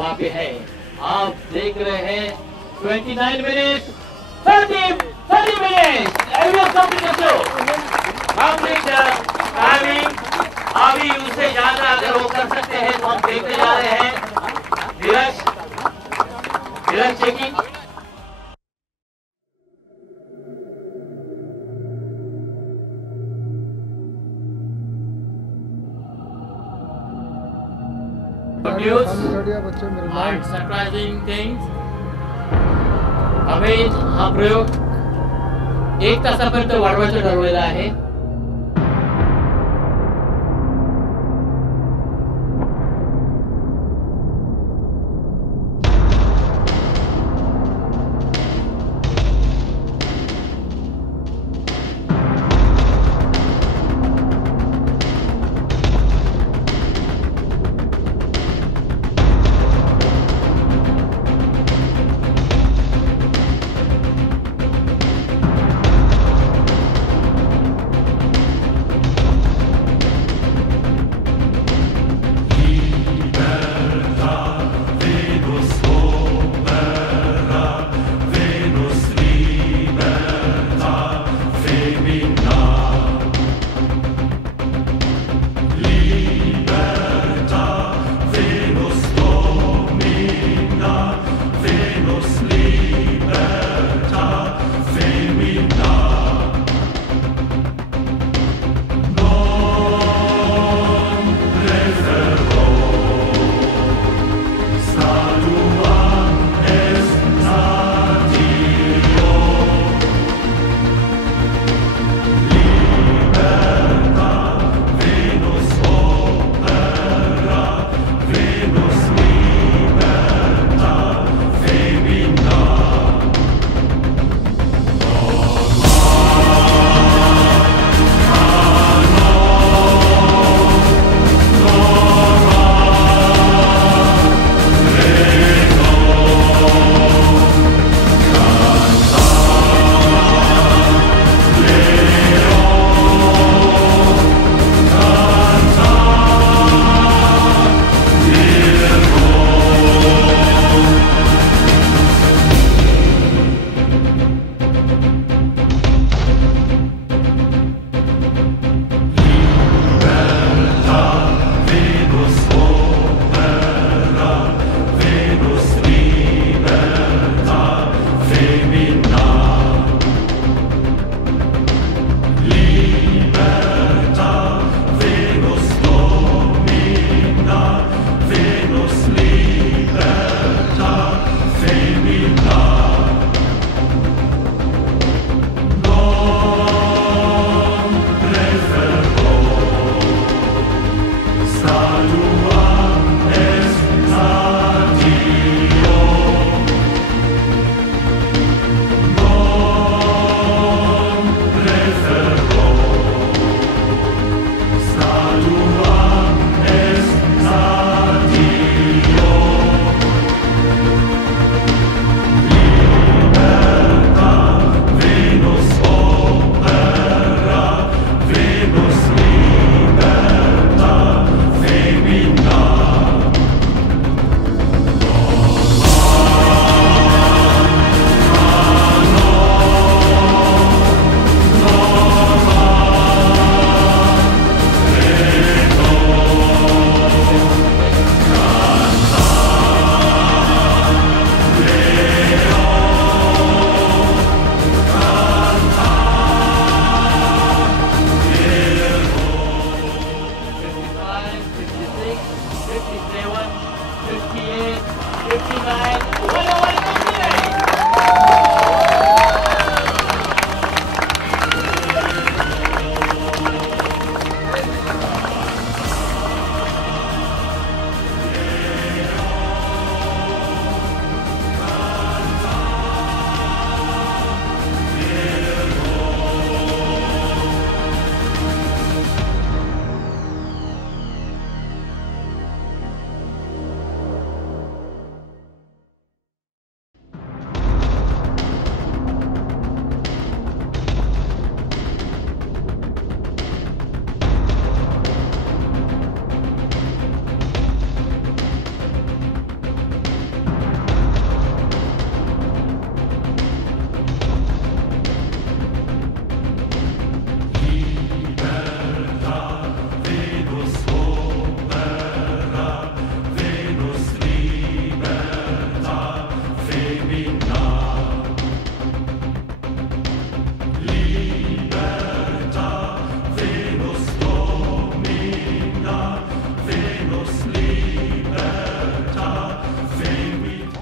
वहां पे है। आप देख रहे हैं 29 मिनट 30 मिनट टाइमिंग। अभी उससे ज्यादा अगर वो कर सकते हैं तो हम देखते जा रहे हैं। धीरज चेकिंग। सरप्राइजिंग थिंग्स अमेज हा प्रयोग 1 तासापर्यंत वाढवायचा ठरवलेला आहे।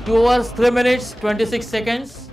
2 hours 3 minutes 26 seconds.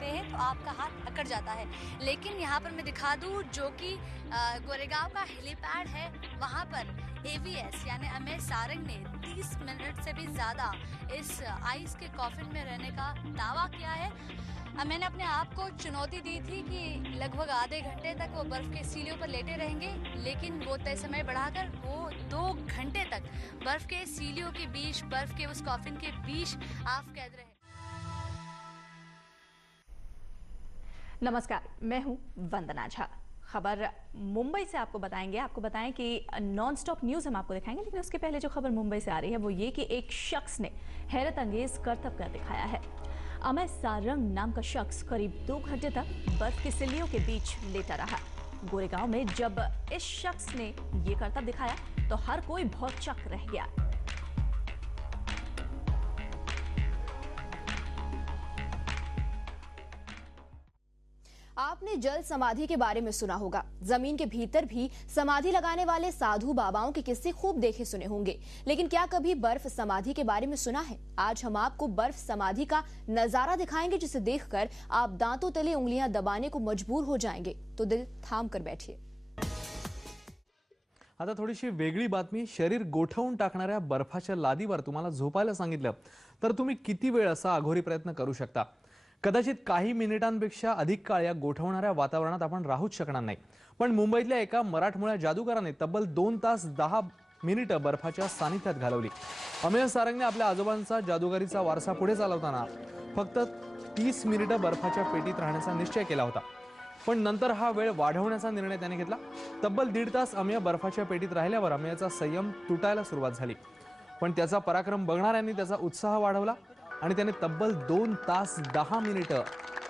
करते हैं तो आपका हाथ अकड़ जाता है। लेकिन यहाँ पर मैं दिखा दूँ, जो कि गोरेगांव का हेलीपैड है, वहाँ पर AVS यानी अमेय सारंग ने 30 मिनट से भी ज़्यादा इस आइस के कॉफिन में रहने का दावा किया है। मैंने अपने आप को चुनौती दी थी कि लगभग आधे घंटे तक वो बर्फ़ के सीलियों पर लेटे रहेंगे, लेकिन वो तय समय बढ़ाकर वो 2 घंटे तक बर्फ़ के सीलियों के बीच, बर्फ़ के उस कॉफिन के बीच आप कैद रहे। नमस्कार, मैं हूं वंदना झा। खबर मुंबई से आपको बताएं कि नॉन स्टॉप न्यूज़ हम आपको दिखाएंगे, लेकिन उसके पहले जो खबर मुंबई से आ रही है वो ये कि एक शख्स ने हैरत अंगेज करतब कर दिखाया है। अमेय सारंग नाम का शख्स करीब 2 घंटे तक बर्फ की सिल्लियों के बीच लेटा रहा। गोरेगांव में जब इस शख्स ने ये करतब दिखाया तो हर कोई भौचक्क रह गया। आपने जल समाधि के बारे में सुना होगा। जमीन के भीतर भी समाधि लगाने वाले साधु बाबाओं के किस्से खूब देखे सुने होंगे, लेकिन क्या कभी बर्फ समाधि के बारे में सुना है? आज हम आपको बर्फ समाधि का नजारा दिखाएंगे, जिसे देखकर आप दांतों तले उंगलियां दबाने को मजबूर हो जाएंगे। तो दिल थाम कर बैठिए। आता थोडीशी वेगळी बातमी। शरीर गोठवून टाकणाऱ्या बर्फाच्या लादीवर तुम्हाला झोपायला सांगितलं तर तुम्ही किती वेळ असा अघोरी प्रयत्न करू शकता? कदाचित काही मिनिटांपेक्षा अधिक काळ या गोठवणाऱ्या वातावरणात आपण राहूच शकणार नाही। पण मुंबईतल्या एका मराठमोळ्या जादूगाराने तब्बल 2 तास 10 मिनिटं बर्फाच्या सानिध्यात घालवली। अमेय सारंगने आपल्या आजोबांचा जादूगारीचा वारसा पुढे चालवताना फक्त 30 मिनिटं बर्फाच्या पेटीत राहण्याचा निश्चय केला होता, पण नंतर हा वेळ वाढवण्याचा निर्णय त्याने घेतला। तब्बल 1.5 तास अमेय बर्फाच्या पेटीत राहिल्यावर अमेयचा संयम तुटायला सुरुवात झाली, पण त्याचा पराक्रम बघणाऱ्यांनी त्याचा उत्साह वाढवला आणि त्याने तब्बल 2 तास 10 मिनिटं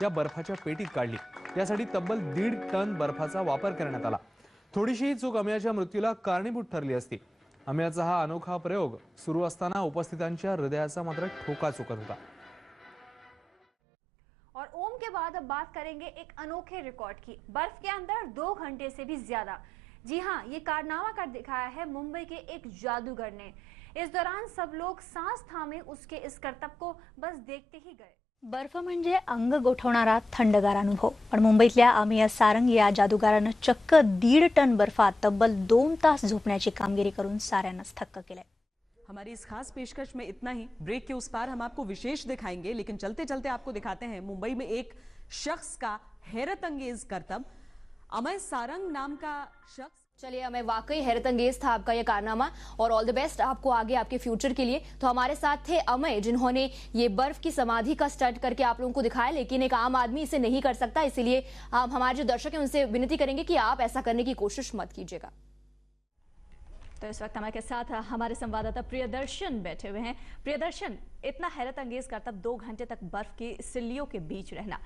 या बर्फाच्या पेटीत काढली। यासाठी तब्बल 1.5 टन बर्फाचा वापर करण्यात आला। थोडीशी चूक अमेयाच्या मृत्यूला कारणीभूत ठरली असती। अमेयाचा हा अनोखा प्रयोग सुरू असताना उपस्थितांच्या हृदयाचा मात्र ठोका चुकत होता। और ओम के बाद अब बात करेंगे एक अनोखे रिकॉर्ड की। बर्फ के अंदर 2 घंटे से भी ज्यादा, जी हाँ, ये कारनामा कर दिखाया है मुंबई के एक जादूगर ने। इस दौरान सब लोग सांस थामे उसके इस करतब को बस देखते ही गए। बर्फ म्हणजे अंग गोठवणारा थंडगार अनुभव, पण मुंबईतल्या अमेय सारंग या जादूगारानं चक्क 1.5 टन बर्फात तब्बल 2 तास झोपण्याची कामगिरी करून साऱ्यांनाच थक्क केलंय। हमारी इस खास पेशकश में इतना ही। ब्रेक के उस पार हम आपको विशेष दिखाएंगे, लेकिन चलते चलते आपको दिखाते हैं मुंबई में एक शख्स का हैरत अंगेज करतब। अमेय सारंग नाम का शख्स। चलिए, हमें वाकई हैरत अंगेज था आपका ये कारनामा, और ऑल द बेस्ट आपको आगे आपके फ्यूचर के लिए। तो हमारे साथ थे अमेय, जिन्होंने ये बर्फ की समाधि का स्टंट करके आप लोगों को दिखाया, लेकिन एक आम आदमी इसे नहीं कर सकता, इसीलिए हमारे जो दर्शक हैं उनसे विनती करेंगे कि आप ऐसा करने की कोशिश मत कीजिएगा। तो इस वक्त हमारे साथ हमारे संवाददाता प्रियदर्शन बैठे हुए हैं। प्रियदर्शन, इतना हैरत अंगेज करतब 2 घंटे तक बर्फ की सिल्लियों के बीच रहना।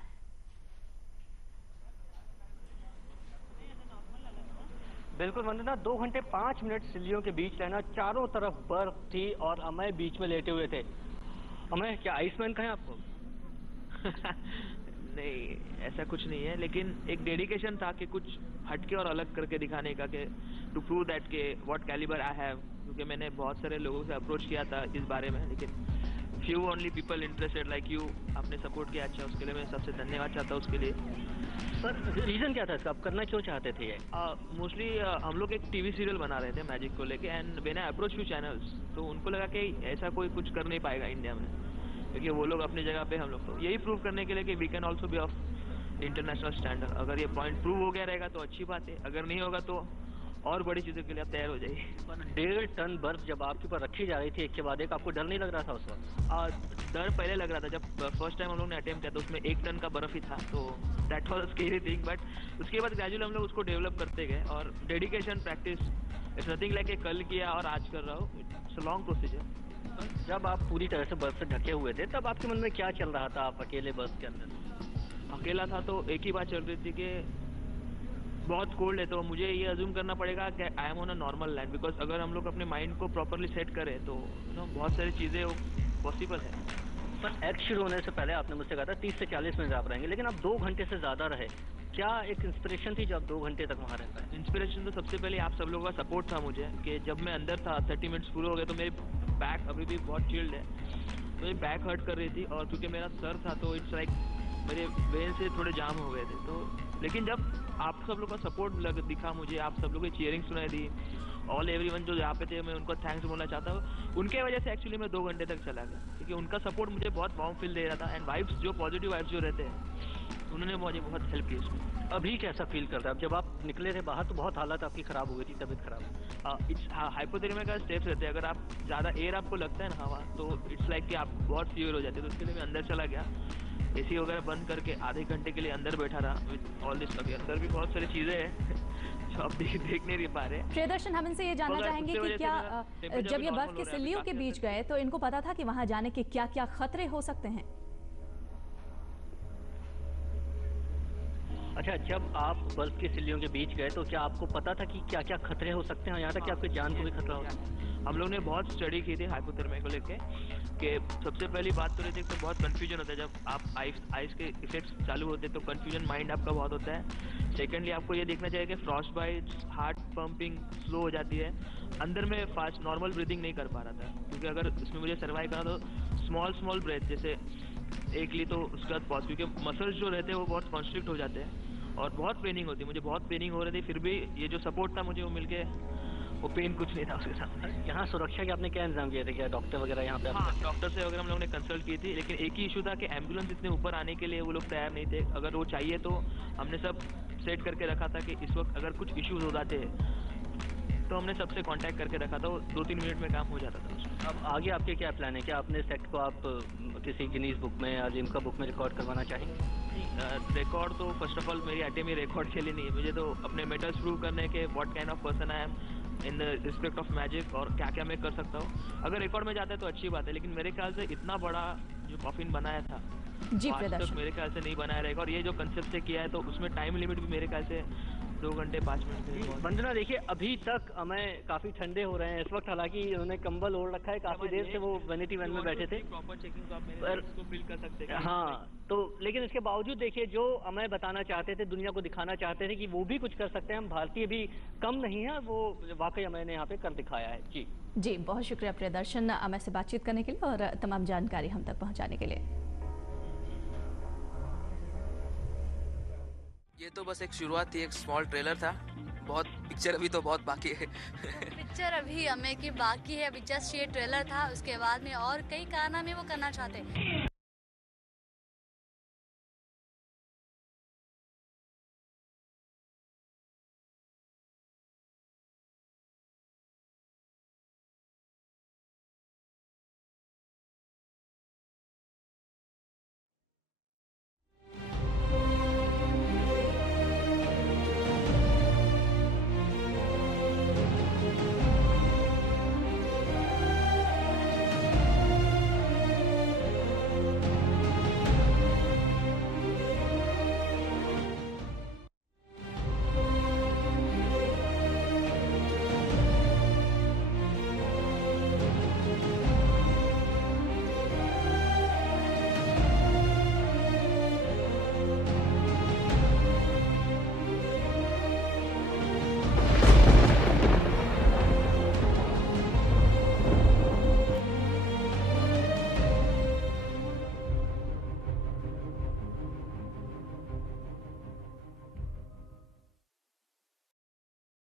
बिल्कुल वंदना, 2 घंटे 5 मिनट सिल्लियों के बीच रहना। चारों तरफ बर्फ थी और अमेय बीच में लेटे हुए थे। अमेय, क्या आइसमैन कहें आपको? नहीं, ऐसा कुछ नहीं है, लेकिन एक डेडिकेशन था कि कुछ हटके और अलग करके दिखाने का, कि टू प्रूव दैट के व्हाट कैलिबर आई हैव। क्योंकि मैंने बहुत सारे लोगों से अप्रोच किया था इस बारे में, लेकिन few only people interested like you आपने सपोर्ट किया। अच्छा, उसके लिए मैं सबसे धन्यवाद चाहता हूँ उसके लिए। सर, रीजन क्या था इसका? आप करना क्यों चाहते थे ये? मोस्टली हम लोग एक टीवी सीरियल बना रहे थे मैजिक को लेके, and when I approach few channels, तो उनको लगा कि ऐसा कोई कुछ कर नहीं पाएगा इंडिया में, क्योंकि वो लोग अपनी जगह पे, हम लोग तो यही प्रूव करने के लिए कि we can also be of international standard. अगर ये पॉइंट प्रूव हो गया रहेगा तो अच्छी बात है, अगर नहीं होगा तो और बड़ी चीज़ों के लिए आप तैयार हो जाइए। 1.5 टन बर्फ जब आपके ऊपर रखी जा रही थी एक के बाद एक, आपको डर नहीं लग रहा था उस वक्त? डर पहले लग रहा था। जब फर्स्ट टाइम हम लोग ने अटेम्प्ट किया तो उसमें 1 टन का बर्फ ही था, तो that was scary thing. But उसके बाद ग्रेजुअली हम लोग उसको डेवलप करते गए, और dedication, practice, it's nothing like कि कल किया और आज कर रहा हूँ। It's a long procedure. जब आप पूरी तरह से बर्फ से ढके हुए थे तब आपके मन में क्या चल रहा था? आप अकेले बर्फ के अंदर? अकेला था तो एक ही बात चल रही थी कि बहुत कोल्ड है, तो मुझे ये अज्यूम करना पड़ेगा कि I am on a normal land. Because अगर हम लोग अपने माइंड को प्रॉपरली सेट करें तो बहुत सारी चीज़ें पॉसिबल है। पर एक्ट शुरू होने से पहले आपने मुझसे कहा था 30 से 40 मिनट आप रहेंगे, लेकिन आप 2 घंटे से ज़्यादा रहे। क्या एक इंस्पिरेशन थी जब 2 घंटे तक वहाँ रहता है? इंस्पिरेशन तो सबसे पहले आप सब लोगों का सपोर्ट था मुझे, कि जब मैं अंदर था 30 मिनट्स पूरे हो गए तो मेरी बैक अभी भी बहुत चिल्ड है, तो ये बैक हर्ट कर रही थी, और क्योंकि मेरा सर था तो इट्स लाइक मेरे वेन से थोड़े जाम हो गए थे। तो लेकिन जब आप सब लोग का सपोर्ट दिखा मुझे, आप सब लोग की चीयरिंग सुनाई दी, ऑल एवरीवन जो यहाँ पे थे, मैं उनको थैंक्स बोलना चाहता हूँ। उनके वजह से एक्चुअली मैं 2 घंटे तक चला गया, क्योंकि उनका सपोर्ट मुझे बहुत वार्म फील दे रहा था। एंड वाइब्स जो पॉजिटिव वाइब्स जो रहते हैं, उन्होंने मुझे बहुत हेल्प की इसमें। अभी कैसा फील करता है? जब आप निकले थे बाहर तो बहुत हालत आपकी खराब हो गई थी, तबीयत खराब। इट्स हाइपोथर्मिया का स्टेप्स रहते हैं। अगर आप ज़्यादा एयर आपको लगता है ना हवा, तो इट्स लाइक कि आप बहुत फीवर हो जाते हैं। तो उसके लिए मैं अंदर चला गया, एसी वगैरह बंद करके आधे घंटे के लिए अंदर बैठा रहा विद ऑल दिस। अभी अंदर भी बहुत सारी चीज़ें हैं जो आप देख नहीं पा रहे। प्रियदर्शन, हम इनसे ये जानना चाहेंगे कि क्या जब ये बर्फ के सिल्लियों के बीच गए तो इनको पता था कि वहां जाने के क्या क्या खतरे हो सकते हैं? अच्छा, जब आप बर्फ के सिल्लियों के बीच गए तो क्या आपको पता था कि क्या क्या खतरे हो सकते हैं, यहाँ तक कि आपकी जान को भी खतरा होता है? हम लोग ने बहुत स्टडी की थी हाइपोथर्मिया को लेके, कि सबसे पहली बात तो रहती है तो बहुत कंफ्यूजन होता है जब आप आइस के इफेक्ट्स चालू होते हैं, तो कंफ्यूजन माइंड आपका बहुत होता है। सेकेंडली आपको ये देखना चाहिए कि Frost bytes, heart pumping slow हो जाती है। अंदर में फास्ट नॉर्मल ब्रीदिंग नहीं कर पा रहा था, क्योंकि अगर इसमें मुझे सर्वाइव करना तो स्मॉल ब्रेथ, जैसे एक ली तो उसके बाद पॉज, क्योंकि मसल्स जो रहते हैं वो बहुत कॉन्स्ट्रिक्ट हो जाते हैं और बहुत पेनिंग होती है। मुझे बहुत पेनिंग हो रही थी, फिर भी ये जो सपोर्ट था मुझे वो मिलके, वो पेन कुछ नहीं था उसके साथ। यहाँ सुरक्षा के आपने क्या इंतजाम किए थे? क्या डॉक्टर वगैरह यहाँ पे? हाँ, डॉक्टर से वगैरह हम लोगों ने कंसल्ट की थी, लेकिन एक ही इशू था कि एम्बुलेंस इतने ऊपर आने के लिए वो लोग तैयार नहीं थे। अगर वो चाहिए तो हमने सब सेट करके रखा था कि इस वक्त अगर कुछ इश्यूज हो जाते तो हमने सबसे कांटेक्ट करके रखा था, वो 2-3 मिनट में काम हो जाता था उसमें। अब आगे आपके क्या प्लान है? क्या अपने सेट को आप किसी गिनीज बुक में या लिम्का बुक में रिकॉर्ड करवाना चाहेंगे? रिकॉर्ड तो फर्स्ट ऑफ ऑल मेरी आइटम ही रिकॉर्ड के लिए नहीं है, मुझे तो अपने मेटल्स प्रूव करने के what kind of person I am in respect of magic, और क्या क्या मैं कर सकता हूँ। अगर रिकॉर्ड में जाता है तो अच्छी बात है, लेकिन मेरे ख्याल से इतना बड़ा जो कॉफिन बनाया था जी आज तक मेरे ख्याल से नहीं बनाया रहेगा। और ये जो कंसेप्ट से किया है तो उसमें टाइम लिमिट भी मेरे ख्याल से 2 घंटे 5 मिनट। वंदना, देखिए अभी तक हमें काफी ठंडे हो रहे हैं इस वक्त, हालांकि उन्होंने कंबल ओढ़ रखा है, काफी देर से वो वैनिटी वैन में बैठे थे। प्रॉपर चेकिंग तो आप मेरे इसको फील कर सकते हैं। हाँ, तो लेकिन इसके बावजूद देखिए जो हमें बताना चाहते थे, दुनिया को दिखाना चाहते थे कि वो भी कुछ कर सकते हैं, हम भारतीय भी कम नहीं है, वो वाकई हमें यहाँ पे कर दिखाया है। जी, बहुत शुक्रिया प्रियदर्शन अमय से बातचीत करने के लिए और तमाम जानकारी हम तक पहुँचाने के लिए। ये तो बस एक शुरुआत थी, एक स्मॉल ट्रेलर था। बहुत पिक्चर अभी तो बहुत बाकी है। पिक्चर अभी अमय की बाकी है, अभी जस्ट ये ट्रेलर था, उसके बाद में और कई कारनामे वो करना चाहते हैं।